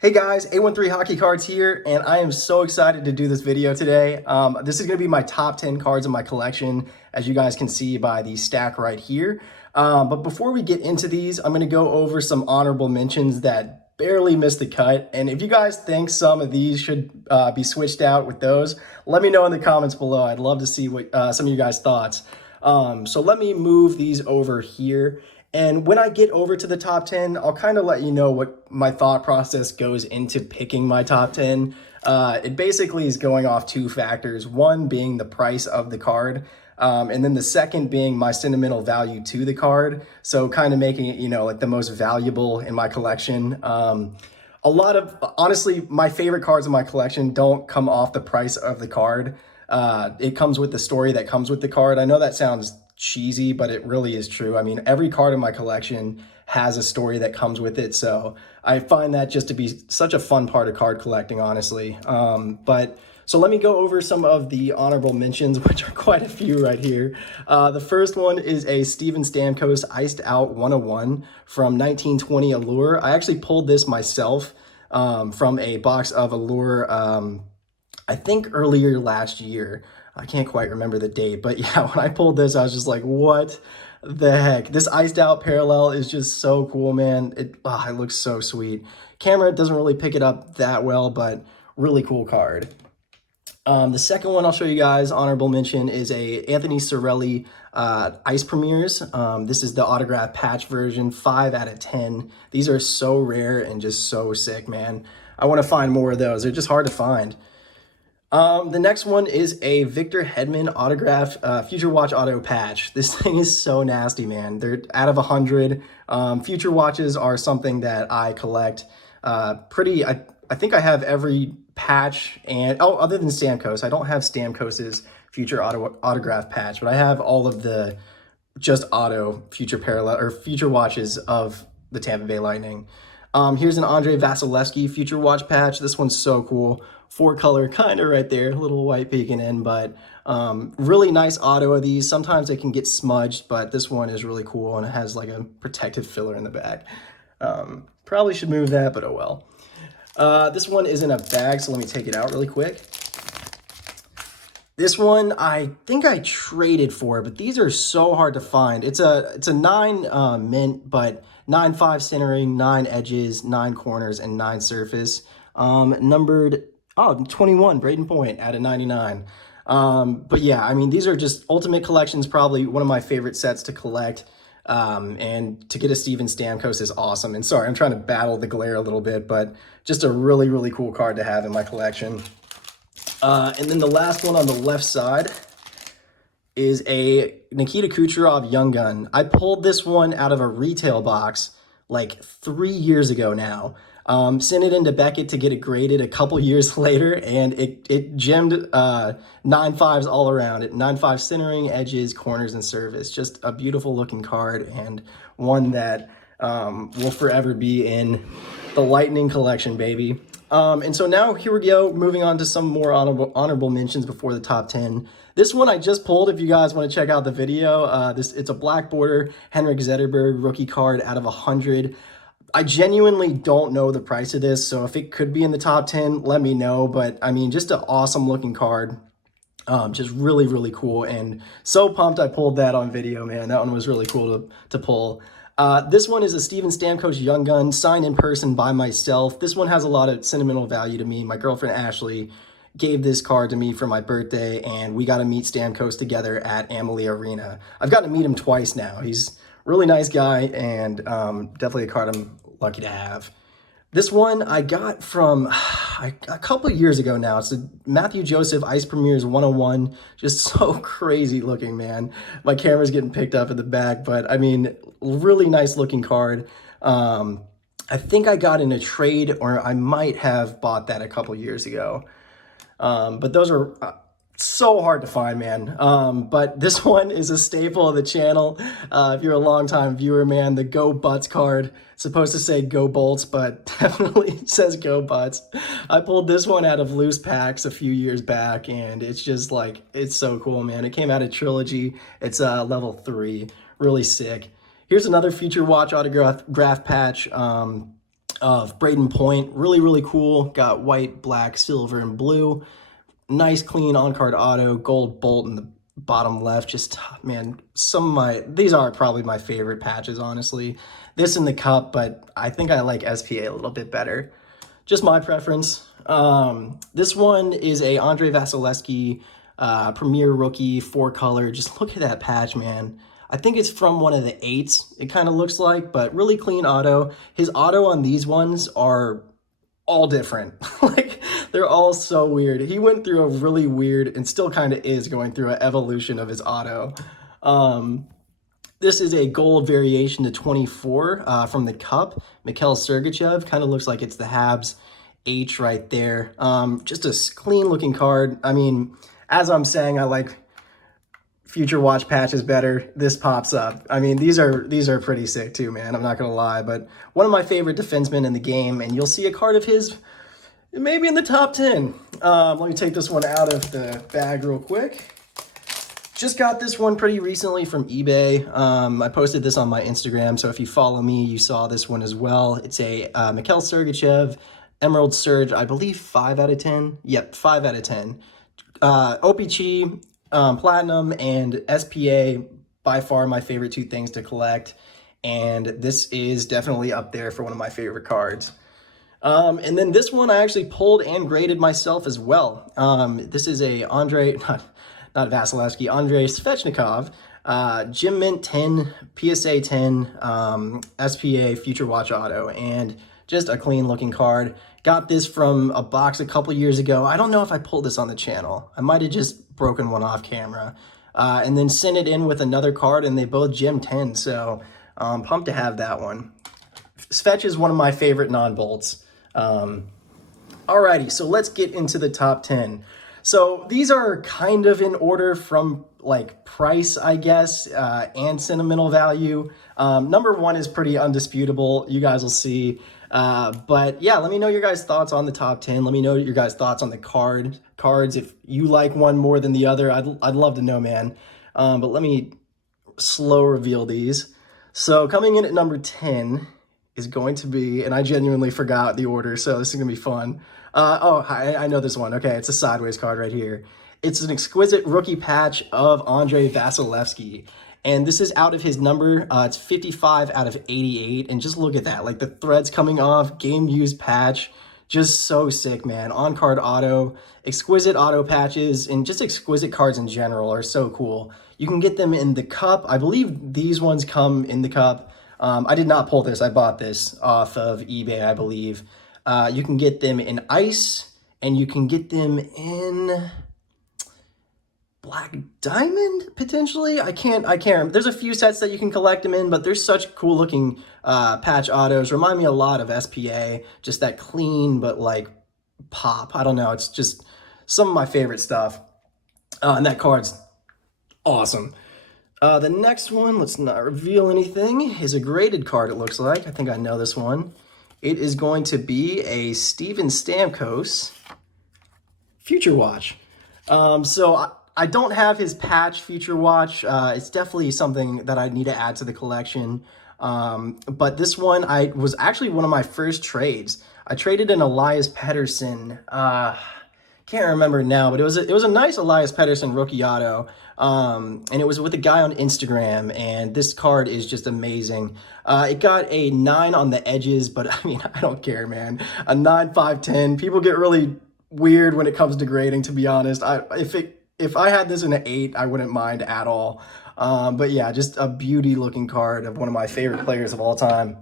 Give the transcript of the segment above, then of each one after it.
Hey guys, A13 Hockey Cards here, and I am so excited to do this video today. This is going to be my top 10 cards in my collection, as you guys can see by the stack right here. But before we get into these, I'm going to go over some honorable mentions that barely missed the cut. And if you guys think some of these should be switched out with those, let me know in the comments below. I'd love to see what some of you guys' thoughts. So let me move these over here. And when I get over to the top 10, I'll kind of let you know what my thought process goes into picking my top 10. It basically is going off two factors, one being the price of the card, and then the second being my sentimental value to the card. So kind of making it, like the most valuable in my collection. Honestly, my favorite cards in my collection don't come off the price of the card. It comes with the story that comes with the card. I know that sounds cheesy, but it really is true. I mean, every card in my collection has a story that comes with it. So I find that just to be such a fun part of card collecting, honestly. So let me go over some of the honorable mentions, which are quite a few right here. The first one is a Steven Stamkos Iced Out 101 from 1920 Allure. I actually pulled this myself from a box of Allure, I think earlier last year. I can't quite remember the date, but yeah, when I pulled this, I was just like, what the heck? This iced out parallel is just so cool, man. It looks so sweet. Camera doesn't really pick it up that well, but really cool card. The second one I'll show you guys, honorable mention, is a Anthony Cirelli Ice Premieres. This is the autograph patch version, 5 out of 10. These are so rare and just so sick, man. I want to find more of those. They're just hard to find. The next one is a Victor Hedman autograph Future Watch auto patch. This thing is so nasty, man. They're out of 100. Future Watches are something that I collect I think I have every patch and, other than Stamkos. I don't have Stamkos's Future autograph patch, but I have all of the just auto Future Parallel or Future Watches of the Tampa Bay Lightning. Here's an Andrei Vasilevsky Future Watch patch. This one's so cool. 4-color, kind of right there, a little white peeking in, but really nice auto of these. Sometimes they can get smudged, but this one is really cool, and it has like a protective filler in the back. Probably should move that, but oh well. This one is in a bag, so let me take it out really quick. This one, I think I traded for, but these are so hard to find. It's a 9 mint, but 9/5 centering, 9 edges, 9 corners, and 9 surface. Numbered 21, Braden Point out of 99. But yeah, I mean, these are just Ultimate Collection's probably one of my favorite sets to collect. And to get a Steven Stamkos is awesome. And sorry, I'm trying to battle the glare a little bit, but just a really, really cool card to have in my collection. And then the last one on the left side is a Nikita Kucherov Young Gun. I pulled this one out of a retail box like 3 years ago now. Sent it into Beckett to get it graded a couple years later, and it gemmed 9/5s all around it. 9/5 centering, edges, corners, and service. Just a beautiful looking card, and one that will forever be in the Lightning collection, baby. And so now here we go, moving on to some more honorable mentions before the top 10. This one I just pulled, if you guys want to check out the video. It's a black border Henrik Zetterberg rookie card out of 100. I genuinely don't know the price of this, so if it could be in the top 10, let me know. But I mean, just an awesome looking card. Just really, really cool, and so pumped I pulled that on video, man. That one was really cool to pull. This one is a Steven Stamkos Young Gun, signed in person by myself. This one has a lot of sentimental value to me. My girlfriend Ashley gave this card to me for my birthday, and we got to meet Stamkos together at Amalie Arena. I've gotten to meet him twice now. He's a really nice guy, and definitely a card I'm lucky to have. This one I got from a couple years ago now. It's a Matthew Joseph Ice Premieres 101. Just so crazy looking, man. My camera's getting picked up in the back, but I mean, really nice looking card. I think I got in a trade, or I might have bought that a couple years ago. But those are so hard to find, man. But this one is a staple of the channel. If you're a longtime viewer, man, the Go Butts card. It's supposed to say Go Bolts, but definitely says Go Butts. I pulled this one out of loose packs a few years back, and it's just like, it's so cool, man. It came out of Trilogy. It's level 3. Really sick. Here's another Future Watch autograph patch. of Braden Point. Really, really cool. Got white, black, silver, and blue. Nice, clean on-card auto. Gold bolt in the bottom left. Just, man, these are probably my favorite patches, honestly. This in the cup, but I think I like SPA a little bit better. Just my preference. This one is a Andre Vasilevsky Premier Rookie 4-color. Just look at that patch, man. I think it's from one of the 8s, it kind of looks like, but really clean auto. His auto on these ones are all different. Like, they're all so weird. He went through a really weird, and still kind of is going through an evolution of his auto. This is a gold variation to 24 from the cup. Mikhail Sergachev, kind of looks like it's the Habs H right there. Just a clean looking card. I mean, as I'm saying, I like Future Watch patches better. This pops up. I mean, these are pretty sick too, man. I'm not gonna lie, but one of my favorite defensemen in the game, and you'll see a card of his maybe in the top 10. Let me take this one out of the bag real quick. Just got this one pretty recently from eBay. I posted this on my Instagram, so if you follow me, you saw this one as well. It's a Mikhail Sergachev Emerald Surge, I believe 5 out of 10. Yep, 5 out of 10. OPC, Platinum, and SPA, by far my favorite 2 things to collect. And this is definitely up there for one of my favorite cards. And then this one I actually pulled and graded myself as well. This is a not Vasilevsky, Andrei Svechnikov, Gem Mint 10, PSA 10, SPA Future Watch Auto, and just a clean looking card. Got this from a box a couple years ago. I don't know if I pulled this on the channel. I might have just broken one off camera. And then sent it in with another card, and they both Gem 10, so pumped to have that one. Svetch is one of my favorite non-bolts. Alrighty, so let's get into the top 10. So these are kind of in order from like price, I guess, and sentimental value. Number 1 is pretty undisputable. You guys will see. But yeah, let me know your guys' thoughts on the top 10. Let me know your guys' thoughts on the cards. If you like one more than the other, I'd love to know, man. But let me slow reveal these. So coming in at number 10 is going to be, and I genuinely forgot the order, so this is gonna be fun. I know this one. Okay, it's a sideways card right here. It's an exquisite rookie patch of Andre Vasilevsky. And this is out of his number. It's 55 out of 88. And just look at that. Like the threads coming off, game used patch. Just so sick, man. On-card auto, exquisite auto patches, and just exquisite cards in general are so cool. You can get them in the cup. I believe these ones come in the cup. I did not pull this. I bought this off of eBay, I believe. You can get them in ice, and you can get them in Black Diamond, potentially. I can't remember. There's a few sets that you can collect them in, but there's such cool looking patch autos. Remind me a lot of SPA, just that clean but like pop. I don't know, it's just some of my favorite stuff. And that card's awesome. The next one, let's not reveal anything, is a graded card, it looks like. I think I know this one. It is going to be a Steven Stamkos Future Watch. So I don't have his patch Future Watch. It's definitely something that I need to add to the collection. But this one was actually one of my first trades. I traded an Elias Pettersson. Can't remember now, but it was a nice Elias Pettersson rookie auto. And it was with a guy on Instagram, and this card is just amazing. It got a 9 on the edges, but I mean, I don't care, man. A 9, 5, 10. People get really weird when it comes to grading, to be honest. If I had this in an 8, I wouldn't mind at all. But yeah, just a beauty looking card of one of my favorite players of all time,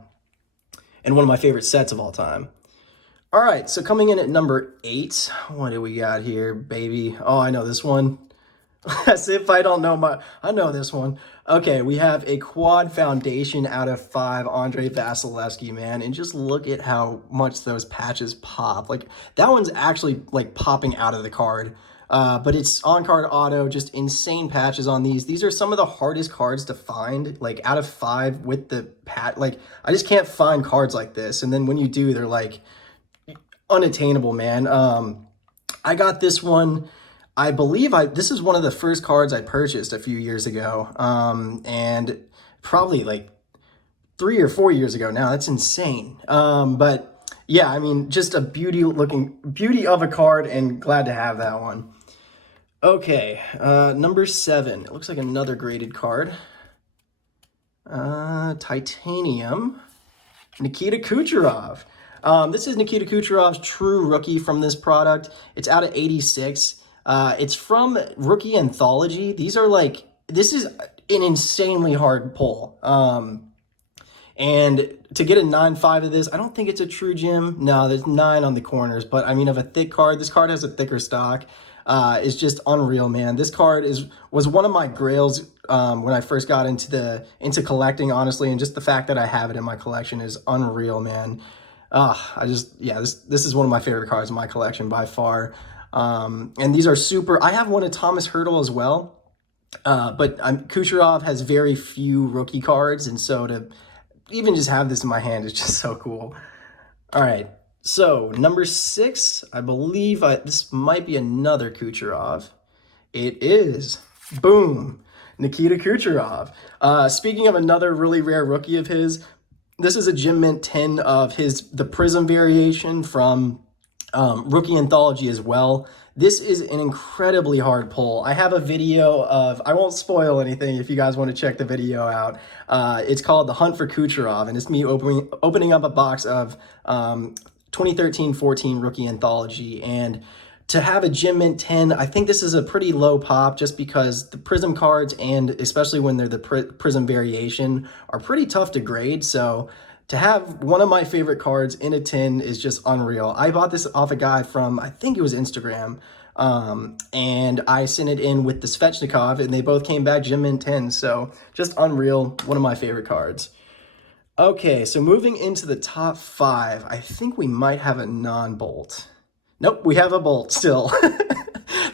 and one of my favorite sets of all time. All right, so coming in at number 8, what do we got here, baby? Oh, I know this one. As if I don't know I know this one. Okay, we have a quad foundation out of 5 Andre Vasilevsky, man. And just look at how much those patches pop. Like, that one's actually, like, popping out of the card. But it's on-card auto, just insane patches on these. These are some of the hardest cards to find, like, out of 5 with the like, I just can't find cards like this. And then when you do, they're, like, unattainable, man. I got this one. I believe this is one of the first cards I purchased a few years ago, and probably like 3 or 4 years ago now. That's insane. But yeah, I mean, just a beauty of a card, and glad to have that one. Okay, number 7. It looks like another graded card. Titanium, Nikita Kucherov. This is Nikita Kucherov's true rookie from this product. It's out of 86. It's from Rookie Anthology. This is an insanely hard pull. And to get a 9.5 of this, I don't think it's a true gem. No, there's 9 on the corners, but I mean, of a thick card, this card has a thicker stock. It's just unreal, man. This card was one of my grails when I first got into collecting, honestly, and just the fact that I have it in my collection is unreal, man. This is one of my favorite cards in my collection by far. And these are super. I have one of Thomas Hertel as well, but Kucherov has very few rookie cards, and so to even just have this in my hand is just so cool. All right. So, number 6, I believe this might be another Kucherov. It is. Boom. Nikita Kucherov. Speaking of another really rare rookie of his, this is a Gem Mint 10 of the Prism variation from Rookie Anthology as well. This is an incredibly hard pull. I have a video I won't spoil anything if you guys want to check the video out. It's called The Hunt for Kucherov, and it's me opening up a box of 2013-14 Rookie Anthology. And to have a Gem Mint 10, I think this is a pretty low pop just because the Prism cards, and especially when they're the Prism variation, are pretty tough to grade. So to have one of my favorite cards in a 10 is just unreal. I bought this off a guy from, I think it was Instagram, and I sent it in with the Svechnikov, and they both came back Gem Mint 10. So just unreal, one of my favorite cards. Okay, so moving into the top 5, I think we might have a non-bolt. Nope, we have a bolt still.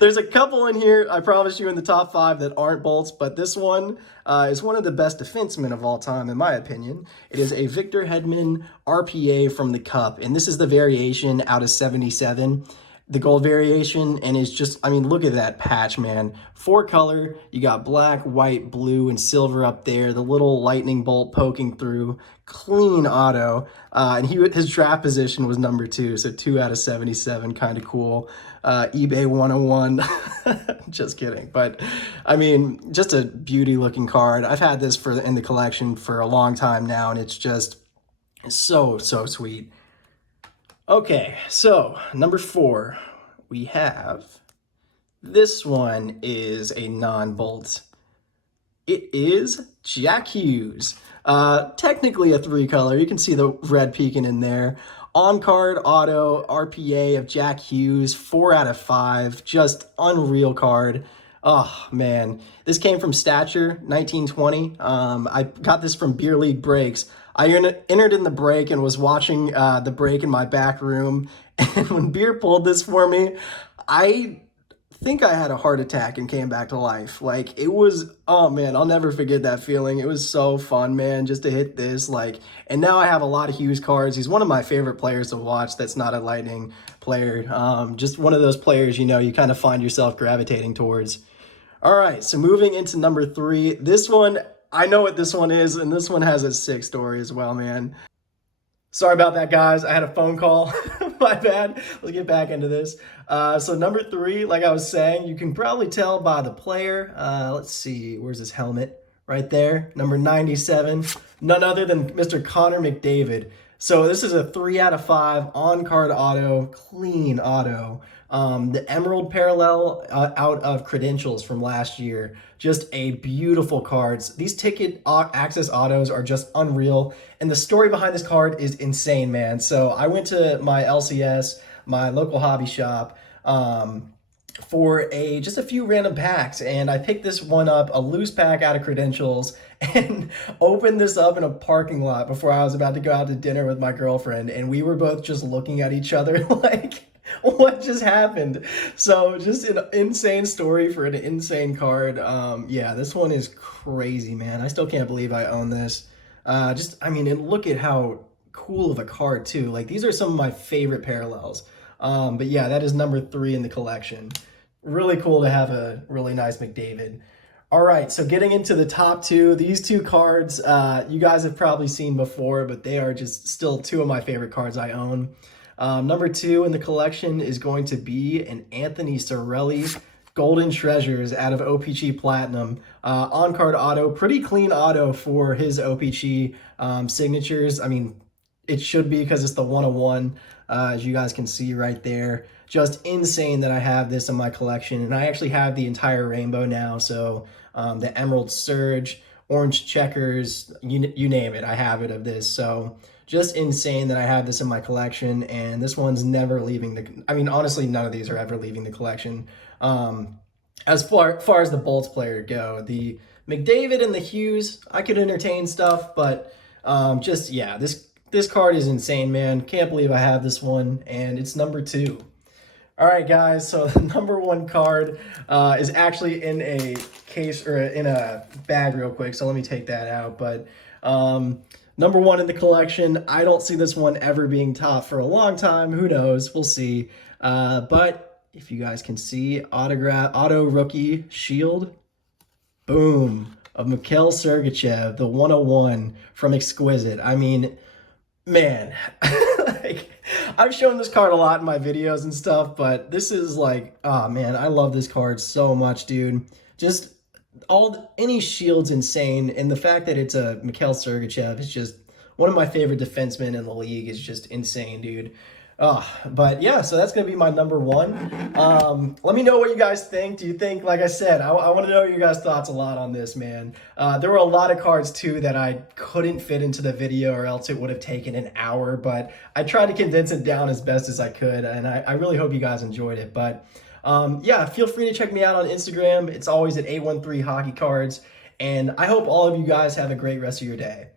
There's a couple in here, I promise you, in the top 5 that aren't bolts, but this one is one of the best defensemen of all time, in my opinion. It is a Victor Hedman RPA from the Cup, and this is the variation out of 77. The gold variation, and it's just, I mean, look at that patch, man. 4 color, you got black, white, blue, and silver up there, the little lightning bolt poking through, clean auto, and his draft position was number 2, so 2 out of 77, kind of cool. eBay 101, just kidding, but I mean, just a beauty looking card. I've had this in the collection for a long time now, and it's just so sweet. Okay, so number 4, we have, this one is a non-bolt. It is Jack Hughes. Technically a 3 color. You can see the red peeking in there. On-card auto RPA of Jack Hughes, 4 out of 5. Just unreal card. Oh, man. This came from Stature, 1920. I got this from Beer League Breaks. I entered in the break and was watching the break in my back room. And when Beer pulled this for me, I think I had a heart attack and came back to life. Like, it was, oh man, I'll never forget that feeling. It was so fun, man, just to hit this. Like, and now I have a lot of Hughes cards. He's one of my favorite players to watch that's not a Lightning player. Just one of those players, you know, you kind of find yourself gravitating towards. All right, so moving into number 3. This one, I know what this one is, and this one has a sick story as well, man. Sorry about that, guys. I had a phone call. My bad. Let's get back into this. So number 3, like I was saying, you can probably tell by the player. Let's see. Where's his helmet? Right there. Number 97. None other than Mr. Connor McDavid. So this is a 3 out of 5 on-card auto, clean auto. The Emerald Parallel out of Credentials from last year. Just a beautiful cards. These ticket access autos are just unreal. And the story behind this card is insane, man. So I went to my LCS, my local hobby shop, for just a few random packs, and I picked this one up, a loose pack out of Credentials, and opened this up in a parking lot before I was about to go out to dinner with my girlfriend, and we were both just looking at each other like, what just happened? So just an insane story for an insane card. Yeah, this one is crazy, man. I still can't believe I own this. I mean, and look at how cool of a card too. Like, these are some of my favorite parallels. But yeah, that is number 3 in the collection. Really cool to have a really nice McDavid. All right, so getting into the top two, these two cards, you guys have probably seen before, but they are just still two of my favorite cards I own. Number two in the collection is going to be an Anthony Cirelli Golden Treasures out of OPC Platinum. On-card auto, pretty clean auto for his OPC signatures. I mean, it should be because it's the 101, as you guys can see right there. Just insane that I have this in my collection, and I actually have the entire rainbow now, so the Emerald Surge, Orange Checkers, you name it, I have it of this. So just insane that I have this in my collection, and this one's never leaving the, I mean, honestly, none of these are ever leaving the collection. As far as the Bolts player go, the McDavid and the Hughes, I could entertain stuff, but just, yeah, this card is insane, man. Can't believe I have this one, and it's number two. All right, guys, so the number one card is actually in a case, or in a bag real quick, so let me take that out. But number one in the collection, I don't see this one ever being top for a long time. Who knows? We'll see. But if you guys can see, auto rookie shield, boom, of Mikhail Sergachev, the 101 from Exquisite. I mean, man, like, I've shown this card a lot in my videos and stuff, but this is like, oh man, I love this card so much, dude. Just any shield's insane, and the fact that it's a Mikhail Sergachev is just one of my favorite defensemen in the league. Is just insane, dude. But yeah, so that's going to be my number one. Let me know what you guys think. Do you think, like I said, I want to know your guys' thoughts a lot on this, man. There were a lot of cards, too, that I couldn't fit into the video, or else it would have taken an hour. But I tried to condense it down as best as I could, and I really hope you guys enjoyed it. But yeah, feel free to check me out on Instagram. It's always at A13 Hockey Cards. And I hope all of you guys have a great rest of your day.